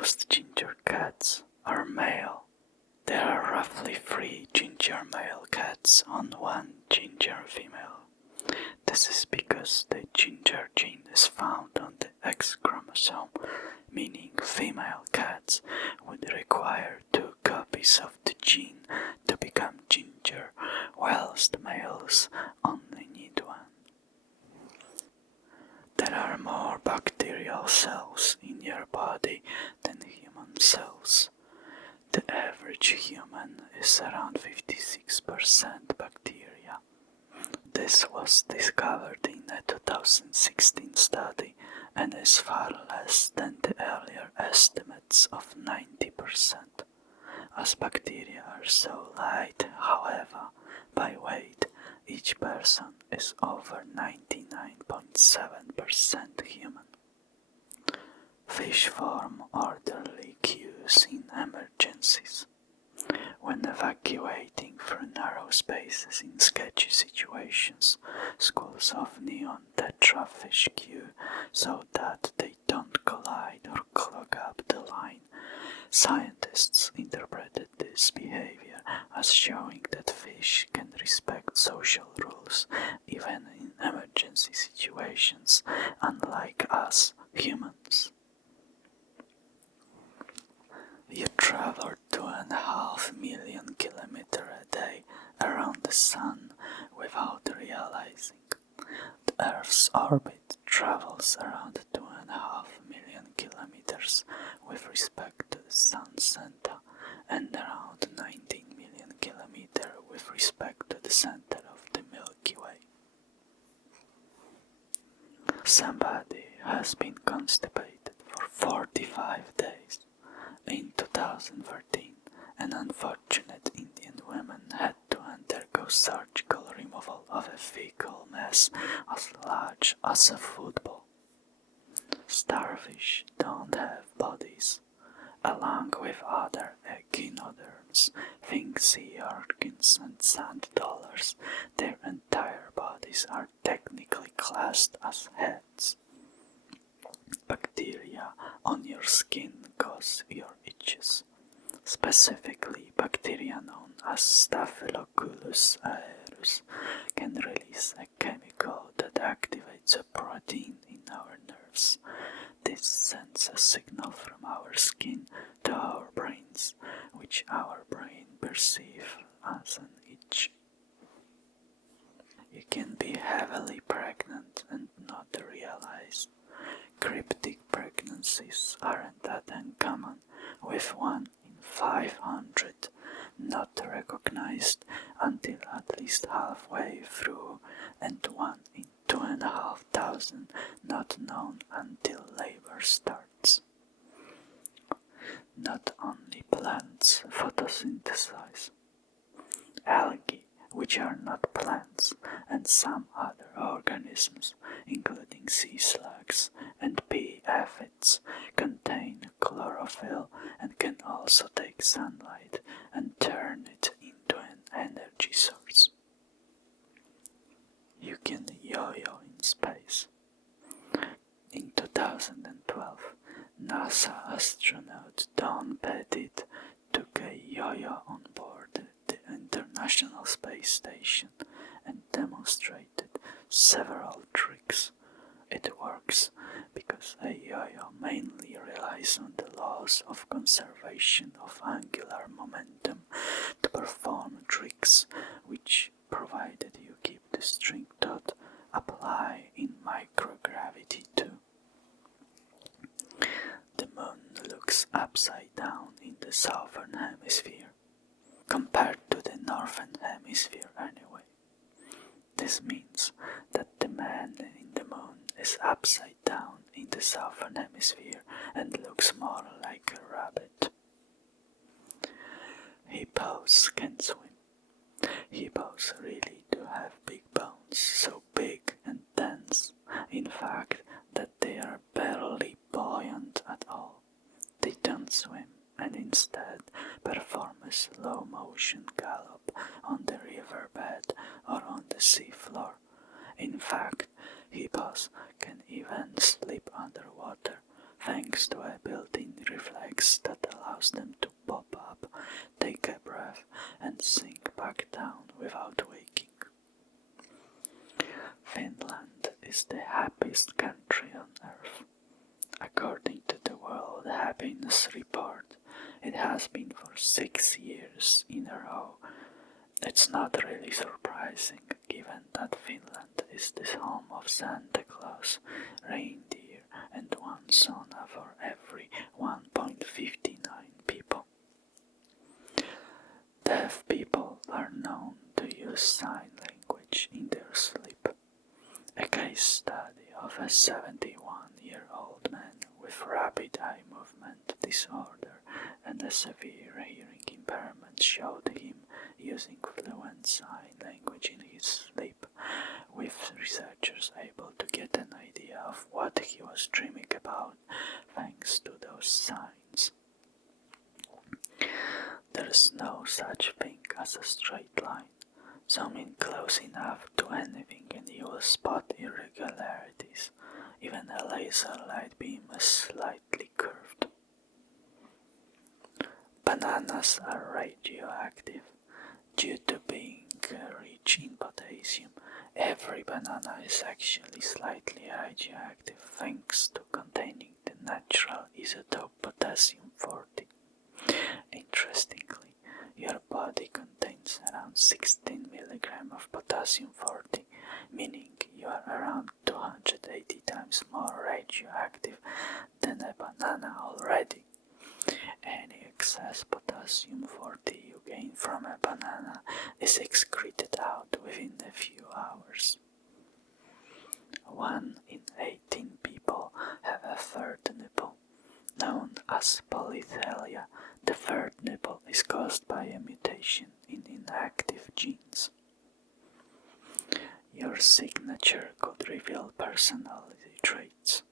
Most ginger cats are male. There are roughly 3 ginger male cats on 1 ginger female. This is because the ginger gene is found on the X chromosome, meaning female cats would require 2 copies of the gene to become ginger, whilst males only need 1. There are more bacterial cells in your body than human cells. The average human is around 56% bacteria. This was discovered in a 2016 study and is far less than the earlier estimates of 90%. As bacteria are so light, however, by weight, each person is over 99.7% human. Fish form orderly queues in emergencies. When evacuating through narrow spaces in sketchy situations, schools of neon tetra fish queue so that they don't collide or clog up the line. Scientists interpreted this behavior as showing that fish can respect social rules even in emergency situations, unlike us humans. You travel 2.5 million kilometers a day around the sun without realizing. The Earth's orbit travels around 2.5 million kilometers with respect to the sun's center, and around 19 million kilometers with respect to the center of the Milky Way. Somebody has been constipated for 45 days. In 2013, an unfortunate Indian woman had to undergo surgical removal of a fecal mass as large as a football. Starfish don't have bodies. Along with other echinoderms, think sea urchins and sand dollars, their entire bodies are technically classed as heads. Bacteria on your skin cause your itches. Specifically, bacteria known as Staphylococcus aureus can release a chemical that activates a protein in our nerves. This sends a signal from our skin to our brains, which our brain perceives as an itch. You can be heavily pregnant and not realize. Cryptic pregnancies aren't that uncommon, with 1 in 500 not recognized until at least halfway through, and 1 in 2,500 not known until labor starts. Not only plants photosynthesize. Algae, which are not plants, and some other organisms, including sea slugs and pea aphids, contain chlorophyll and can also take sunlight and turn it into an energy source. You can yo-yo in space. In 2012, NASA astronaut Don Pettit took a yo-yo on board the International Space Station and demonstrated several tricks. It works because a yo-yo mainly relies on the laws of conservation of angular momentum to perform tricks which, provided you keep the string taut, apply in microgravity too. The moon looks upside down in the southern hemisphere, compared to the northern hemisphere anyway. This means that the man in the moon is upside down in the southern hemisphere and looks more like a rabbit. Hippos can swim. Hippos really do have big bones, so big and dense, in fact, that they are barely buoyant at all. They don't swim and instead perform a slow-motion gallop on the riverbed or on the seafloor. In fact, hippos can even sleep underwater thanks to a built-in reflex allows them to pop up, take a breath, and sink back down without waking. Finland is the happiest country on earth. According to the World Happiness Report, it has been for 6 years in a row. It's not really surprising given that Finland is the home of Santa Claus, reindeer, and one sauna for every 1.59 people. Deaf people are known to use sign language in their sleep. A case study of a 71-year-old man with rapid eye movement disorder and a severe hearing impairment showed him using fluent sign language in his sleep, with researchers able to get an idea of what he was dreaming about thanks to those signs. There is no such thing as a straight line. Zoom in close enough to anything and you will spot irregularities. Even a laser light beam is slightly curved. Bananas are radioactive. Due to being rich in potassium, every banana is actually slightly radioactive thanks to containing the natural isotope potassium-40. Interestingly, your body contains around 16 mg of potassium-40, meaning you are around 280 times more radioactive than a banana already. Any excess potassium-40 you gain from a banana is excreted out within a few hours. 1 in 18 people have a third nipple. Known as polythelia, the third nipple is caused by a mutation in inactive genes. Your signature could reveal personality traits.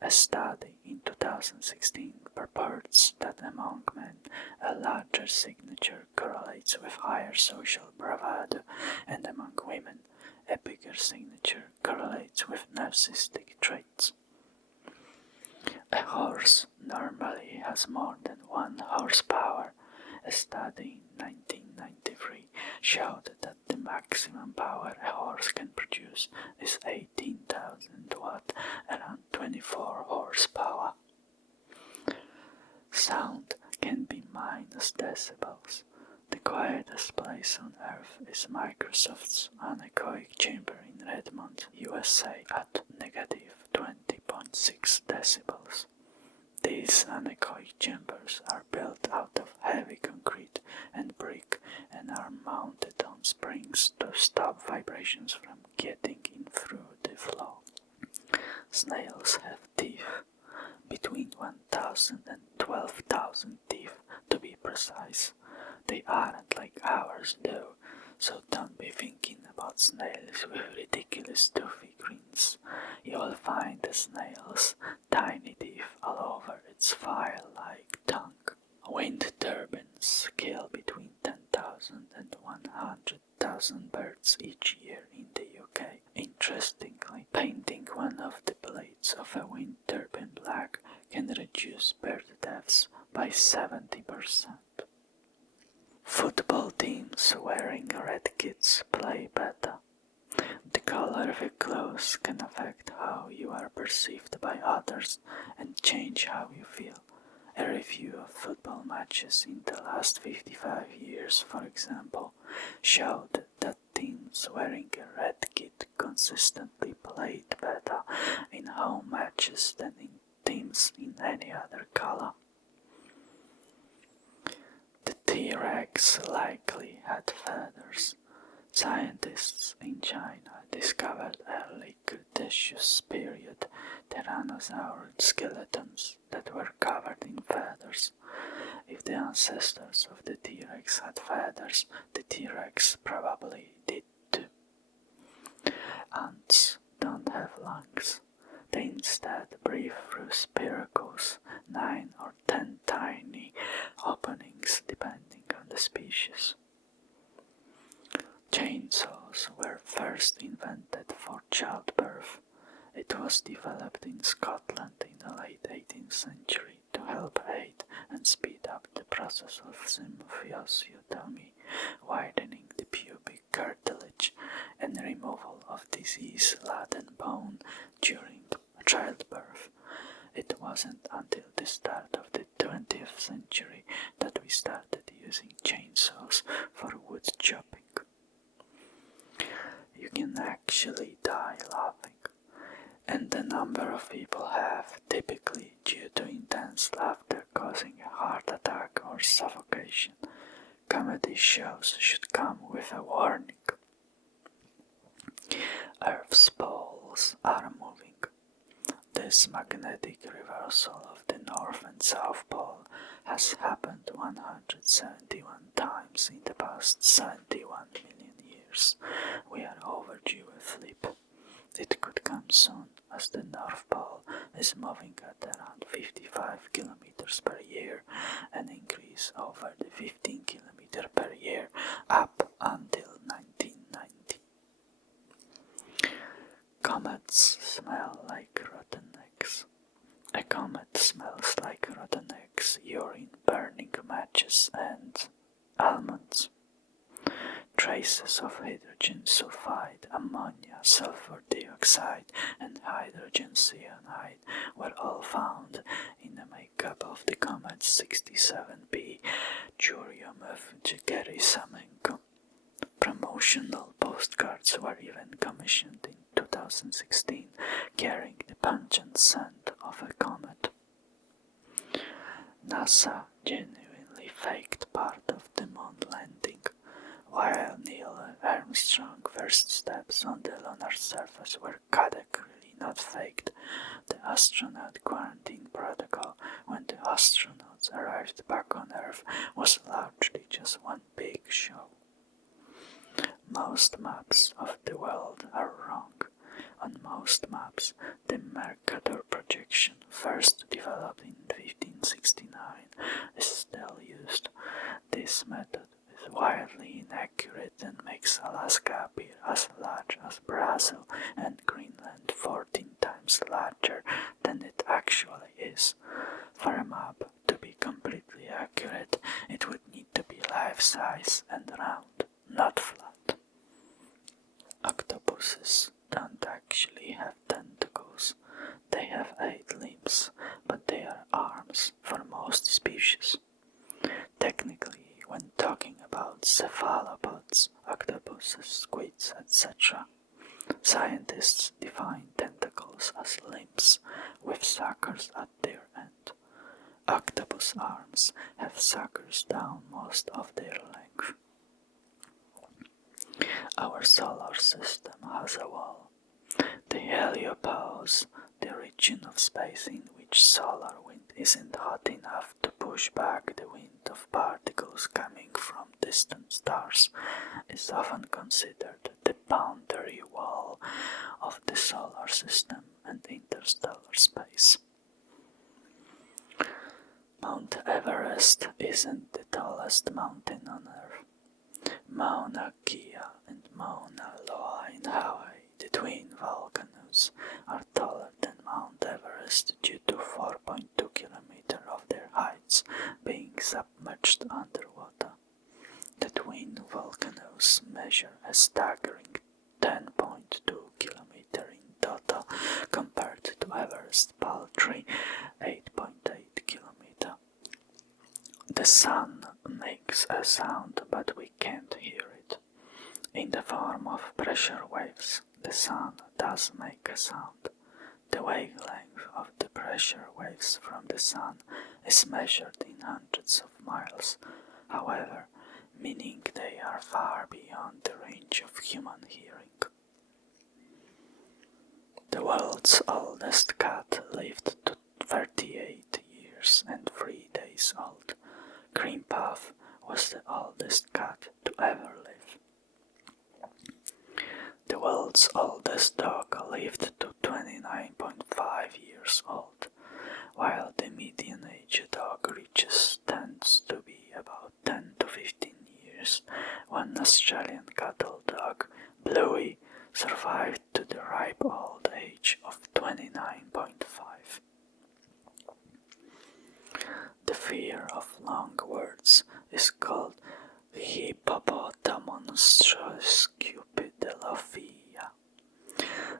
A study in 2016 purports that among men, a larger signature correlates with higher social bravado, and among women, a bigger signature correlates with narcissistic traits. A horse normally has more than 1 horsepower. A study in 1993 showed that the maximum power a horse can produce is 18,000 watt, around 24 horsepower. Sound can be minus decibels. The quietest place on earth is Microsoft's anechoic chamber in Redmond, USA at negative 20.6 decibels. These anechoic chambers are built out of heavy concrete and brick and are mounted on springs to stop vibrations from getting in through the floor. Snails have teeth, between 1,000 and 12,000 teeth to be precise. They aren't like ours though, so don't be thinking about snails with ridiculous toothy grins. You will find the snail's tiny teeth all over its fire-like tongue. Wind turbines kill between 10,000 and 100,000 birds each year in the UK. Interestingly, painting one of the blades of a wind turbine black can reduce bird deaths by 70%. Football teams wearing red kits play better. The color of your clothes can affect how you are perceived by others and change how you feel. A review of football matches in the last 55 years, for example, showed that teams wearing a red kit consistently played better in home matches than in teams in any other color. The T-Rex likely had feathers. Scientists in China discovered early Cretaceous period tyrannosaur skeletons that were covered in feathers. If the ancestors of the T-Rex had feathers, the T-Rex probably did too. Ants don't have lungs. They instead breathe through spiracles, 9 or 10 tiny openings depending on the species. Chainsaws were first invented for childbirth. It was developed in Scotland in the late 18th century to help aid and speed up process of symphysiotomy, widening the pubic cartilage, and removal of disease-laden bone during childbirth. It wasn't until the start of the 20th century that we started using chainsaws for wood chopping. You can actually die laughing, and the number of people have, typically due to intense laughter causing a heart attack or suffocation. Comedy shows should come with a warning. Earth's poles are moving. This magnetic reversal of the North and South Pole has happened 171 times in the past 71 million years. We are overdue a flip. It could come soon, as the North Pole is moving at around 55 kilometers per year, an increase over the 15 kilometers per year up until 1990. Comets smell like rotten eggs. A comet smells like rotten eggs, urine, burning matches, and almonds. Traces of hydrogen sulfide, ammonia, sulfur dioxide, and hydrogen cyanide were all found in the makeup of the comet 67P Churyumov-Gerasimenko. Promotional postcards were even commissioned in 2016, carrying the pungent scent of a comet. NASA genuinely faked part of the moon landing. While Neil Armstrong's first steps on the lunar surface were categorically not faked, the astronaut quarantine protocol when the astronauts arrived back on Earth was largely just one big show. Most maps of the world are wrong. On most maps, the Mercator projection, first developed in 1569, is still used. This method is wildly inaccurate and makes Alaska appear as large as Brazil and Greenland 14 times larger than it actually is. For a map to be completely accurate, it would need to be life-size and round, not flat. Octopuses don't actually have tentacles. They have 8 limbs, but they are arms for most species. Technically, when talking about cephalopods, octopuses, squids, etc., scientists define tentacles as limbs with suckers at their end. Octopus arms have suckers down most of their length. Our solar system has a wall. The heliopause, the region of space in which solar wind isn't hot enough to push back the wind of particles coming from distant stars, is often considered the boundary wall of the solar system and interstellar space. Mount Everest isn't the tallest mountain on Earth. Mauna Kea and Mauna Loa in Hawaii, the twin volcanoes, are taller than Mount Everest due to 4.2 kilometers of their heights being submerged underwater. The twin volcanoes measure a staggering 10.2 kilometers in total compared to Everest's paltry 8.8 kilometers. The sun makes a sound, but we can't hear it. In the form of pressure waves, the sun does make a sound. The wavelength of the pressure waves from the sun is measured in hundreds of miles, however, meaning they are far beyond the range of human hearing. The world's oldest cat lived to 38 years and 3 days old. Cream Puff was the oldest cat to ever live. The world's oldest dog lived to 29.5 years old, while the median age a dog reaches tends to be about 10 to 15 years. One Australian cattle dog, Bluey, survived to the ripe old age of 29.5. The fear of long words is called Hippopotamonstrous cupidophila.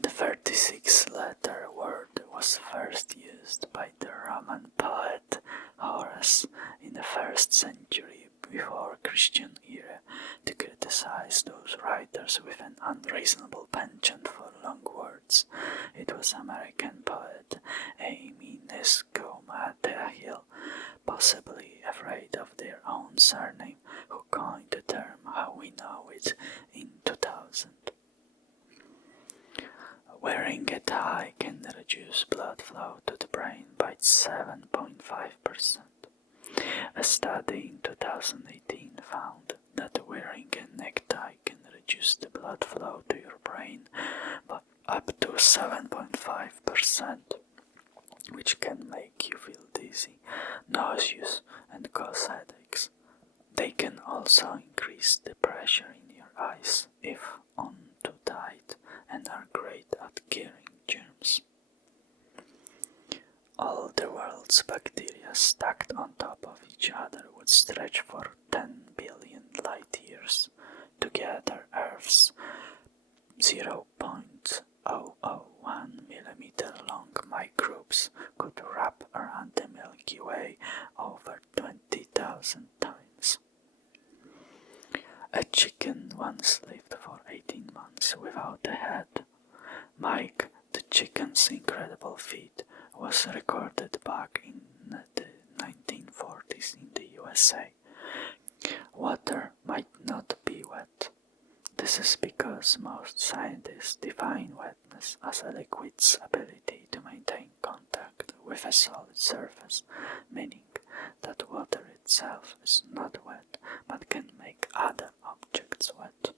The 36-letter word was first used by the Roman poet Horace in the 1st century before Christian era to criticize those writers with an unreasonable penchant for long words. It was American poet Amy Nesco-Matthehill, possibly afraid of their own surname, who coined the term how we know it in 2000. Wearing a tie can reduce blood flow to the brain by 7.5%. A study in 2018 found that wearing a necktie can reduce the blood flow to your brain by up to 7.5%, which can make you feel dizzy, nauseous, and cause headaches. They can also increase the pressure in your eyes if on too tight, and are great at killing germs. All the world's bacteria stacked on top of each other would stretch for 10 billion light years. Together, Earth's 0.001 millimeter long microbes could wrap around the Milky Way over 20,000 times. A chicken once lived for 18 months without a head. Mike, the chicken's incredible feat, was recorded back in the 1940s in the USA. Water might not be wet. This is because most scientists define wetness as a liquid's ability to maintain contact with a solid surface, meaning that water itself is not wet but can make other objects wet.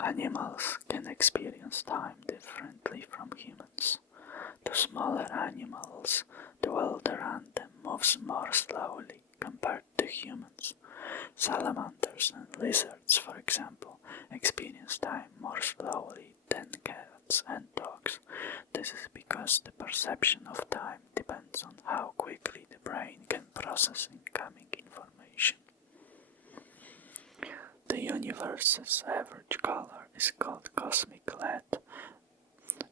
Animals can experience time differently from humans. To smaller animals, the world around them moves more slowly compared to humans. Salamanders and lizards, for example, experience time more slowly than cats and dogs. This is because the perception of time depends on how quickly the brain can process incoming information. The universe's average color is called cosmic light.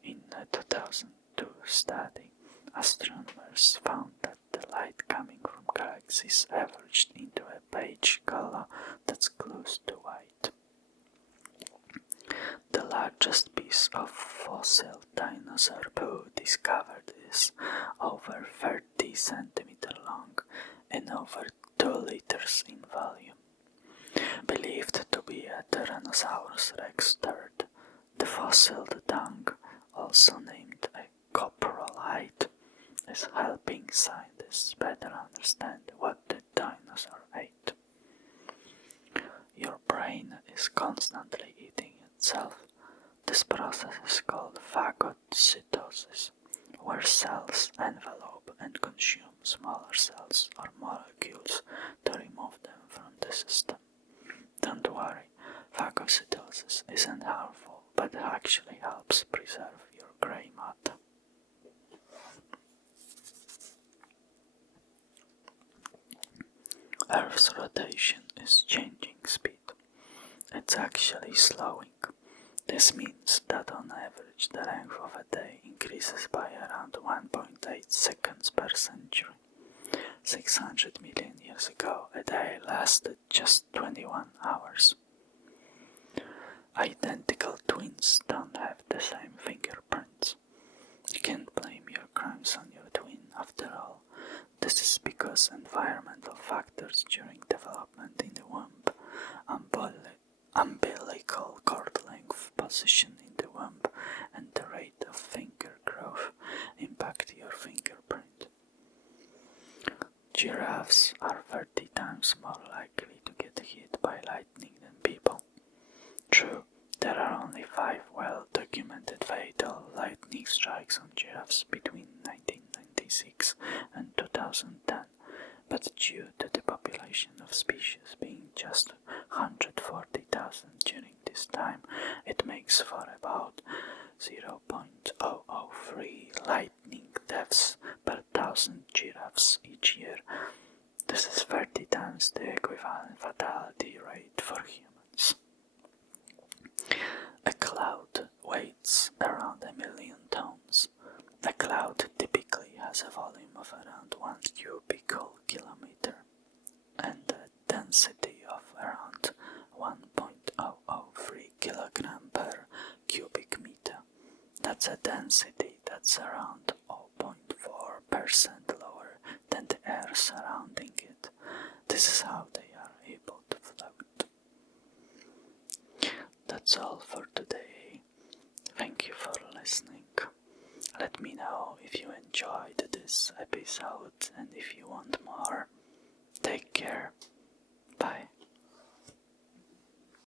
In a 2002 study, astronomers found that the light coming from galaxies averaged into a beige color that's close to white. The largest piece of fossil dinosaur poo discovered is over 30 centimeters long and over 2 liters in volume. Believed to be a Tyrannosaurus rex turd, the fossiled dung, also named a coprolite, is helping scientists better understand what the dinosaur ate. Your brain is constantly eating itself. This process is called phagocytosis, where cells envelop and consume smaller cells or molecules to remove them from the system. Don't worry, phagocytosis isn't harmful, but actually helps preserve your grey matter. Earth's rotation is changing speed. It's actually slowing. This means that on average the length of a day increases by around 1.8 seconds per century. 600 million years ago, a day lasted just 21 hours. Identical twins don't have the same fingerprints. You can't blame your crimes on your twin after all. This is because environmental factors during development in the womb, umbilical cord length, position in the womb, and the rate of finger growth impact your fingerprint. Giraffes are 30 times more likely to get hit by lightning than people. True, there are only 5 well-documented fatal lightning strikes on giraffes between 1996 and 2010, but due to the population of species being just 140,000 during this time, it makes for about 0.003 lightning deaths per 1,000 giraffes each year. The This is 30 times the equivalent fatality rate for humans. A cloud weighs around 1,000,000 tons. A cloud typically has a volume of around 1 cubical kilometer and a density of around 1.003 kilogram per cubic meter. That's a density that's around 0.4% lower than the air surrounding it. This is how they are able to float. That's all for today. Thank you for listening. Let me know if you enjoyed this episode and if you want more. Take care. Bye.